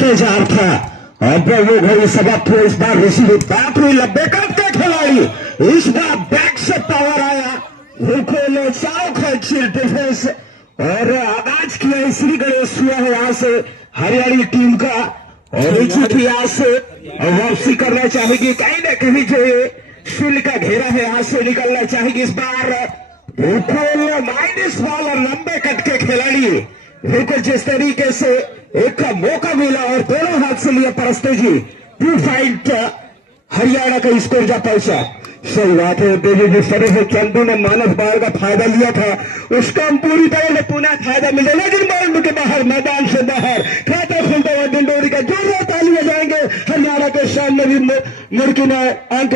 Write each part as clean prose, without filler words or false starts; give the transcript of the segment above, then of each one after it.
तेज are था अब वो घड़ी सबक इस बार रिसीव बात हुई लब्बे करते खिलाड़ी इस बार बैक से पावर आया रुको चौक है डिफेंस और आगाज किया श्री गणेश हुआ है यहाँ से हरियाणी टीम का और यहाँ से वापसी करना चाहेगी कहीं ना कहीं जो फील्ड का घेरा है यहाँ से निकलना चाहेगी इस बार बिल्कुल माइनस बॉल और लंबे कट के खिलाड़ी बिल्कुल जिस तरीके से एक मौका मिला और दोनों हाथ से लिया परस्ते जी 2 पॉइंट हरियाणा का स्कोर जा पहुंचा। सही बात है देवी जिस तरह से चंदू ने मानस बार का फायदा लिया था उसका हम पूरी तरह से पुनः फायदा मिले लेकिन बाउंड के बाहर मैदान से बाहर खाता खुलता हुआ डिंडोरी का जोरदार ताली बजाएंगे हरियाणा के सामने भी मुर्गी ने अंक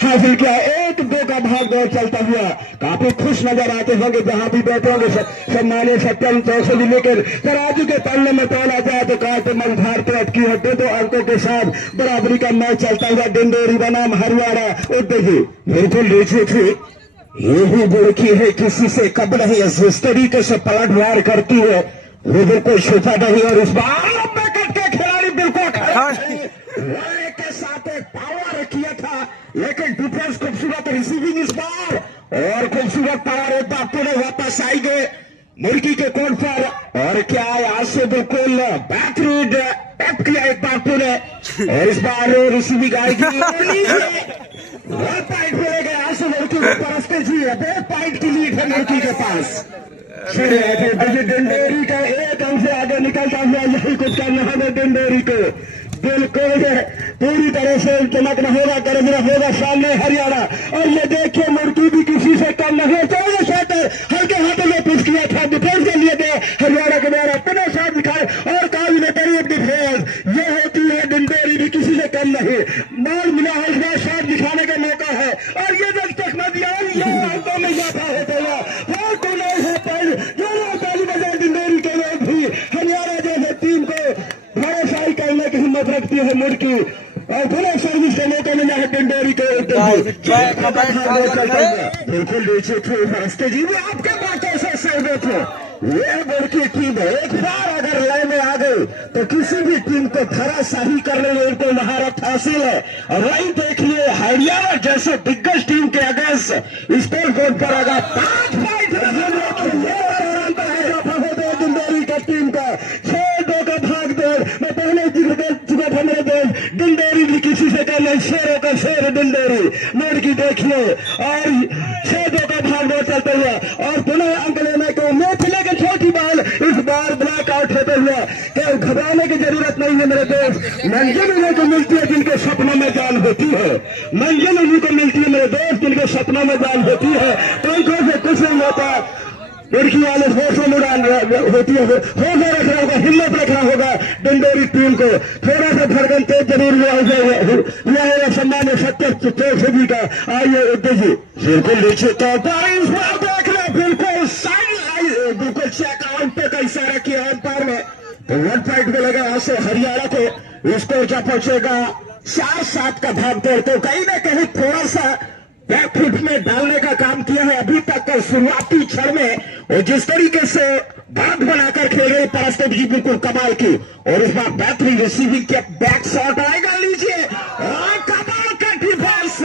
हासिल किया 1-2 का भाग दौड़ चलता हुआ काफी खुश नजर आते होंगे जहां भी बैठे होंगे सम्मानित सत्यम चौधरी लेकर तराजू के पल्ले में तोला जाए तो कांटे मन भारतीय अटकी है 2 अंकों के साथ बराबरी का मैच चलता हुआ डिंडोरी बनाम हरियाणा उद्योगी बिल्कुल नीचे थी यही बुड़की है किसी से कब नहीं जिस तरीके से पलटवार करती है वो बिल्कुल छुपा नहीं और इस बार के खिलाड़ी बिल्कुल के साथ एक पावर किया था लेकिन डिफेंस खूबसूरत रिसीविंग इस बार और खूबसूरत पावर एक बार पूरे वापस आई गए मुर्गी के कोर्ट पर और क्या यहाँ से बिल्कुल बैकरीड टैप किया एक बार पूरे और इस बार रिसीविंग आएगी 1 पॉइंट मिलेगा यहाँ से मुर्गी को परस्ते जी 2 पॉइंट की लीड है मुर्गी के पास डिंडोरी का एक अंक से आगे निकलता हुआ यही कुछ करना है डिंडोरी को बिल्कुल पूरी तरह से चमकना होगा गरजना होगा सामने हरियाणा और ये देखिए मुर्गी भी किसी से कम नहीं है 14 शॉट हल्के हाथों में पुश किया था डिफेंस के लिए दे हरियाणा के द्वारा पुनः शॉट दिखाए और काफी बेहतरीन डिफेंस ये होती है डिंडोरी भी किसी से कम नहीं बॉल मिला है इस बार शॉट दिखाने का मौका है और ये जब तक न दिया और ये अंकों में जाता होता ताली बजाए डिंडोरी के लोग भी हरियाणा जैसे टीम को भरोसा करने की हिम्मत रखती है मुर्गी और पुनः सर्विस का मौका मिला है डिंडोरी को बिल्कुल नीचे थे रास्ते जी भी आपके बातों से सहमत हो ये मुर्गी टीम एक बार अगर लय में आ गई तो किसी भी टीम को धराशाही करने में उनको महारत हासिल है और वही देखिए हरियाणा जैसे दिग्गज टीम के अगेंस्ट स्कोर बोर्ड पर अगर 5 पॉइंट डिंडोरी का टीम का 6-2 का भाग दौड़ मैं पहले चुका था मेरे दोस्त डिंडोरी भी किसी से कहना शेरों का शेर डिंडोरी मुर्गी देखिए और 6-2 का भाग दौड़ चलते हुए और पुनः अंक लेने को उम्मीद थी लेकिन छोटी बॉल इस बार ब्लैक आउट होते हुए क्या घबराने की जरूरत नहीं है मेरे दोस्त मंजिल उन्हीं को मिलती है जिनके सपनों में जान होती है मंजिल उन्हीं को मिलती है मेरे दोस्त जिनके सपनों में जान होती है पंखों से कुछ नहीं होता लड़की वाले हौसला उड़ान होती है हौसला रखना होगा हिम्मत रखना होगा डिंडोरी टीम को थोड़ा सा धड़कन तेज जरूर हुआ है सम्मान सत्य चौधरी का आइए उद्योगी बिल्कुल नीचे तौर पर इस बार देखना बिल्कुल साइड बिल्कुल चेकआउट पे का इशारा किया अंपायर में तो 1 पॉइंट मिलेगा यहाँ से हरियाणा को स्कोर क्या पहुंचेगा 4-7 का भाग दौड़ तो कहीं ना कहीं थोड़ा सा बैकफुट में डालने का काम किया है अभी तक का शुरुआती क्षण में और जिस तरीके से भाग बनाकर खेल रहे परस्ते जी बिल्कुल कमाल की और इस बार बेहतरीन रिसीविंग के बैक शॉट आएगा लीजिए और कमाल का डिफेंस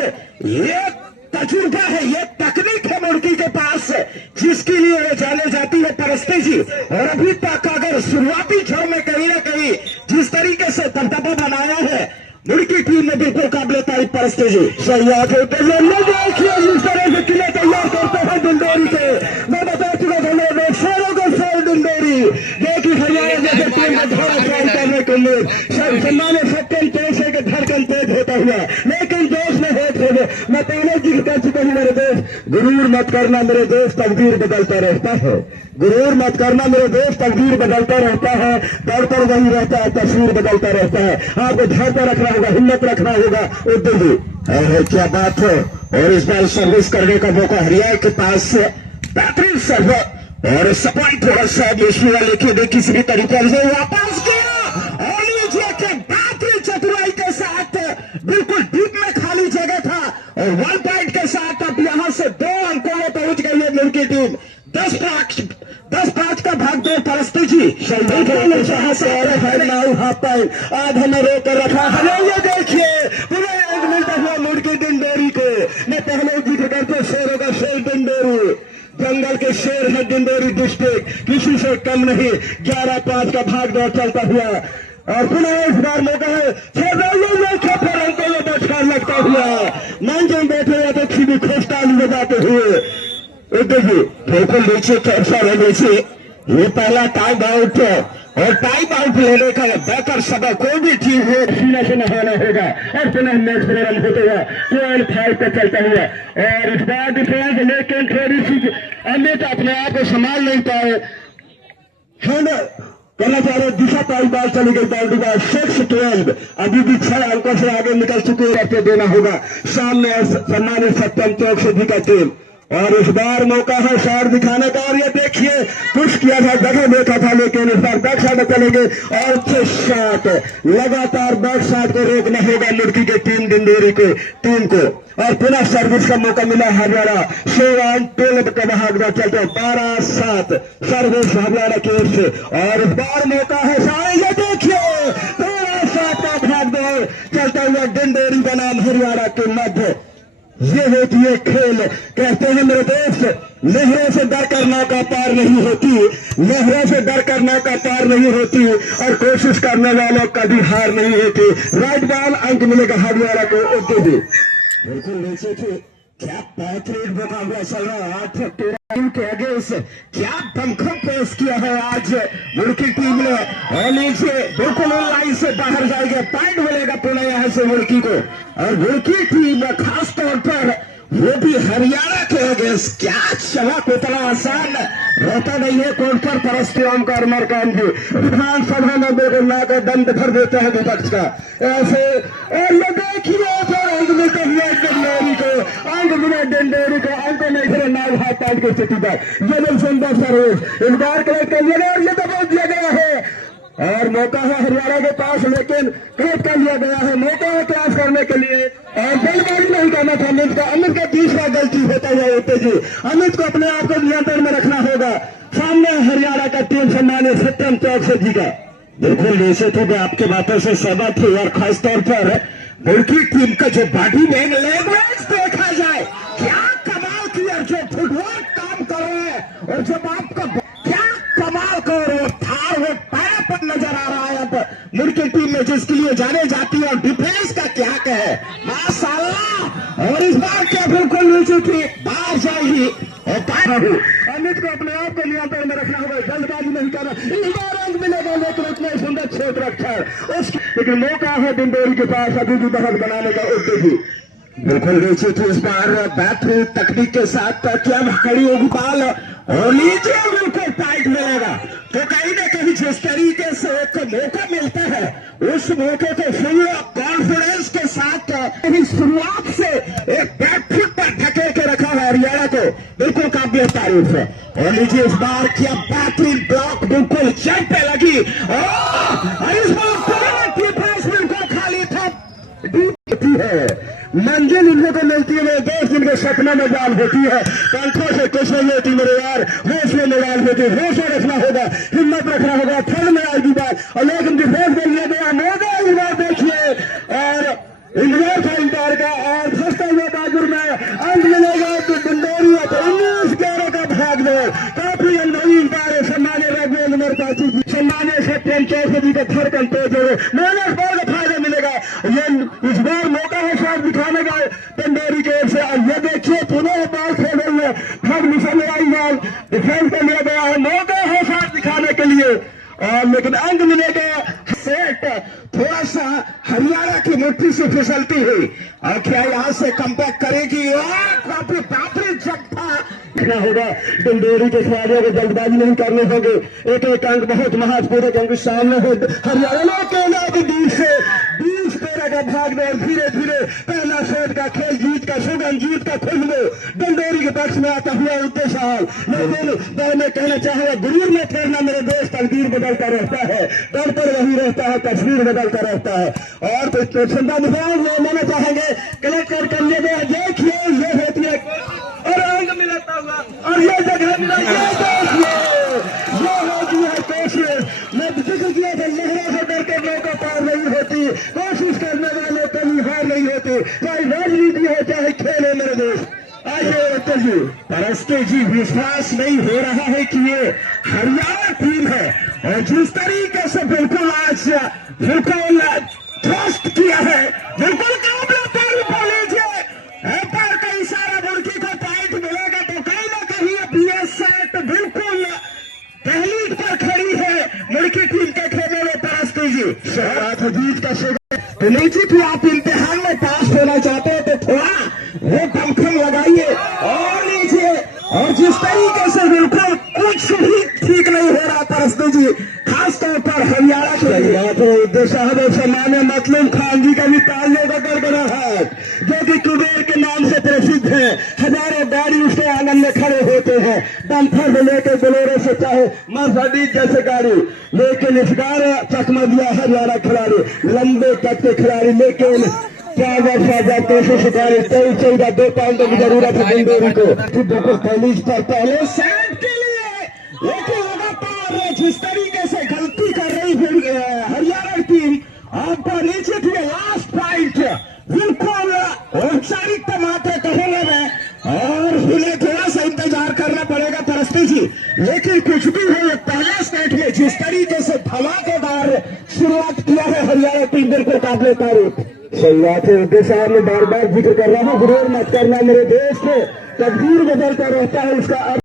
ये तजुर्बा है ये तकनीक है मुर्गी के पास जिसके लिए वो जाने जाती है परस्ते जी और अभी तक अगर शुरुआती क्षण में कहीं ना कहीं जिस तरीके से दबदबा बनाया है मुर्गी टीम में बिल्कुल काबिल तारीफ परस्ते जी सही बात है जिस तरह से किले तैयार करते हैं डिंडोरी के मैं बता चुका था शेरों को शेर डिंडोरी देखिए हरियाणा जैसे टीम में धोरा ट्राई करने के लिए सम्मान सत्यम चौसे के धड़कन तेज होता हुआ लेकिन दोष में होते हुए मैं पहले जिक्र कर चुका हूँ मेरे दोस्त गुरूर मत करना मेरे दोस्त तकदीर बदलता रहता है गुरूर मत करना मेरे दोस्त तकदीर बदलता रहता है दर पर वही रहता है तस्वीर बदलता रहता है आपको धैर्य पर रखना होगा हिम्मत रखना होगा उद्योगी क्या बात है और इस बार सर्विस करने का मौका हरियाणा के पास बेहतरीन सर्वर और सफाई थोड़ा सा देशवा लेके किसी भी तरीके से वापस किया और लीजिए के बेहतरीन चतुराई के साथ बिल्कुल डीप में खाली जगह था और 1 पॉइंट के साथ अब यहाँ से 2 अंकों में पहुंच गई है मुर्गी टीम 10-5 का भाग दो परस्ते जी आज हमें रोक कर रखा है। ये देखिए पूरे 1 मिनट हुआ मुड़की डिंडोरी को। मैं पहले जिक्र करते शेरों का शेर डिंडोरी, जंगल के शेर है डिंडोरी डिस्ट्रिक्ट, किसी से कम नहीं। 11-5 का भाग दौड़ चलता हुआ और पुनः इस बार मौका है बचकार लगता हुआ मंच में बैठे हुए तो खीबी खोजताली बजाते हुए। देखिए बिल्कुल नीचे कैसा है नीचे। ये पहला टाइम आउट और टाइम आउट लेने का बेहतर समय कोई भी चीज है सीना से नहाना होगा और पुनः मैच प्रारंभ होते हुआ 12-5 पे चलता हुआ। और इस बार डिफेंस लेकिन थोड़ी सी अमित अपने आप को संभाल नहीं पाए। कहना चाह रहे दिशा पाई बाल चली गई। बॉल डूबा 6-12 अभी भी 6 अंकों से आगे निकल चुके हैं। देना होगा सामने सम्मानित सत्यम चौक से जी का टीम। और इस बार मौका है शॉट दिखाने का। और ये देखिए पुश किया था, जगह देखा था, लेकिन इस बार बैक शॉट चलेंगे और 6 शॉट लगातार बैक शॉट को रोकना होगा लुड़की के टीम को। और पुनः सर्विस का मौका मिला हरियाणा। 7-12 का भाग चलते 12-7 सर्विस हरियाणा की ओर से। और इस बार मौका है सारे, ये देखिए 13-7 का भाग दौड़ चलता हुआ डिंडोरी बनाम हरियाणा के मध्य। ये होती है खेल। कहते हैं मेरे दोस्त, लहरों से डर कर नौका पार नहीं होती, लहरों से डर कर नौका पार नहीं होती और कोशिश करने वालों कभी हार नहीं होती। राइट बॉल, अंक मिलेगा हरियाणा को। ओके जी बिल्कुल नीचे थे। क्या बेहतरीन मुकाबला चल रहा है 8-13 के अगेंस्ट। क्या दमखम पेश किया है आज मुड़की टीम ने। और नीचे बिल्कुल लाइन से बाहर जाएगा, पॉइंट मिलेगा पुनः यहाँ से मुड़की को। और मुड़की टीम खास तौर पर वो भी हरियाणा के अगेंस्ट। क्या चमक, उतना आसान रहता नहीं है कोर्ट पर परस्तियों का मरकान भी विधानसभा में बिल्कुल ना का दंड भर देता है विपक्ष का ऐसे। और ये देखिए अंक मिलते हुए डिंडोरी को, अंक मिले डिंडोरी को, अंक में फिर नाव हाथ पाट की स्थिति पर ये लोग सुंदर सर्विस इस बार कलेक्ट कर लिया और ये दबा दिया गया है। और मौका है हरियाणा के पास, लेकिन क्लिक कर लिया गया है। मौका है क्रॉस करने के लिए और जल्दबाजी नहीं करना था अमित का। अमित का तीसरा गलती होता हुआ होते जी अमित को अपने आप को नियंत्रण में रखना होगा। सामने हरियाणा का टीम सम्मानित सत्यम चौक से जी का। बिल्कुल नीचे थे, मैं आपके बातों से सहमत हूँ। और खासतौर पर मुड़की टीम का जो बॉडी में लैंग्वेज देखा जाए, क्या कमाल की और जो फुटबॉल काम कर रहे हैं और जब आपका क्या कमाल कर वो था वो पैर पर नजर आ रहा है अब मुड़की टीम में, जिसके लिए जाने जाती है। और डिफेंस का क्या कहे माशाल्लाह। और इस बार क्या बिल्कुल नीचे थी, बाहर जाएगी और अमित को अपने आप को नियंत्रण में रखना होगा, जल्दबाजी नहीं करना। इस बार अंक मिलेगा, लेकिन इतने सुंदर क्षेत्र रखा उसकी, लेकिन मौका है डिंडोरी के पास अभी भी बढ़त बनाने का। उद्देश्य बिल्कुल नीचे थी इस बार बेहतरीन तकनीक के साथ क्या खड़ी होगी बाल और नीचे बिल्कुल टाइट मिलेगा। तो कहीं ना कहीं जिस तरीके से एक मौका मिलता है उस मौके को फुल कॉन्फिडेंस के साथ शुरुआत से एक बैकफुट पर ढके के रखा है हरियाणा को, बिल्कुल काबिल तारीफ है। और नीचे इस बार क्या बेहतरीन ब्लॉक बिल्कुल जड़ पे लगी और इस बार बिल्कुल खाली था है। मंजिल इन लोगों को मिलती है, 10 दिन के सपना में जान होती है, पंखों से कुछ नहीं होती मेरे यार, हौसले में जान होती है। हौसला रखना होगा, हिम्मत रखना होगा, फल में आएगी बात। और लेकिन डिफेंस में लिया गया मौका इस बार देखिए और इंग्लैंड था इंकार का और फंसता हुआ बाजुर में अंक मिलेगा तो डिंडोरी 19-11 का भाग दो। काफी अनुभवी इंकार सम्मान्य रघुवेंद्र मरकाची जी, सम्मान्य सत्यम चौधरी का थर्ड कंपोज मेहनत बॉल का फायदा मिलेगा। ये इस बार मौका है शॉट दिखाने का डिंडोरी की ओर से। और ये देखिए पुनः बॉल खेल रही है, थर्ड मिशन में आई बॉल डिफेंस कर लिया गया है। मौका है शॉट दिखाने के लिए और लेकिन अंक मिलेगा। सेट थोड़ा सा हरियाणा की मुट्ठी से फिसलती हुई और क्या यहाँ से कमबैक करेगी और काफी बेहतरीन जगह होगा। डिंडोरी के खिलाड़ियों को जल्दबाजी नहीं करने होगी, एक एक अंक बहुत महत्वपूर्ण अंक सामने हो। हरियाणा के दूर से 20-13 का भाग दौड़ धीरे धीरे पहला शॉट का खेल जीत का सुगम जीत का खुशबू डिंडोरी के पक्ष में आता हुआ उद्देश्य। लेकिन मैं कहना चाहूंगा गुरूर में ठहरना मेरे दोस्त, तकदीर बदलता रहता है, दर पर वही रहता है, तस्वीर बदलता रहता है। और तो चिंता लेना चाहेंगे कलेक्ट कर लिए गए। देखिए ये होती है और अंक मिलता हुआ और ये जगह मिला, ये होती है कोशिश। मैं जिक्र किया था कोशिश करने वाले कभी हार नहीं होते, चाहे राजनीति हो चाहे खेल है मेरे दोस्त। आइए उत्तर जी। परस्ते जी, विश्वास नहीं हो रहा है कि ये हरियाणा टीम है, और जिस तरीके से बिल्कुल आज बिल्कुल ट्रस्ट किया है, बिल्कुल पैर का इशारा मुर्गी को पॉइंट मिलेगा तो कहीं ना कहीं अब ये सेट बिल्कुल पहली पर खड़ी है मुर्गी टीम के खेमे में। परस्ते जी, जीत का तो निश्चित ही आप इम्तिहान में पास होना चाहते हैं तो थोड़ा वो दमखम लगाइए और लीजिए। और जिस तरीके से बिल्कुल कुछ भी ठीक नहीं हो रहा परस्ते जी, खासतौर पर हरियाणा के लिए साहब सामान्य मतलूब खान जी का भी तालियों का गड़गड़ा है, जो कि कुबेर के नाम से प्रसिद्ध है। हजारों गाड़ी उसके आंगन में खड़े होते हैं, डम्फर से लेकर बोलेरो से चाहे मर्सिडीज जैसे गाड़ी, लेकिन इस बार चकमा दिया हरियाणा खिलाड़ी, लंबे कद के खिलाड़ी, लेकिन 4 वर्ष आजाद कोशिश शिकारी 23-14 2 पाउंडों की जरूरत है डिंडोरी को। बिल्कुल पहले सेट के लिए, लेकिन लगातार जिस तरीके से गलती कर रही हरियाणा टीम, आपको नीचे थी लास्ट पॉइंट बिल्कुल औपचारिक टमाटर कहेंगे मैं, और उन्हें थोड़ा सा इंतजार करना पड़ेगा परस्ते जी। लेकिन कुछ भी हो, पहले सेट में जिस तरीके से धमाकेदार शुरुआत किया है हरियाणा टीम, बिल्कुल काबिले तारीफ। सही बात है, उनके सामने बार बार जिक्र कर रहा हूँ, गुरूर मत करना मेरे देश को, तकदीर बदलता रहता है, उसका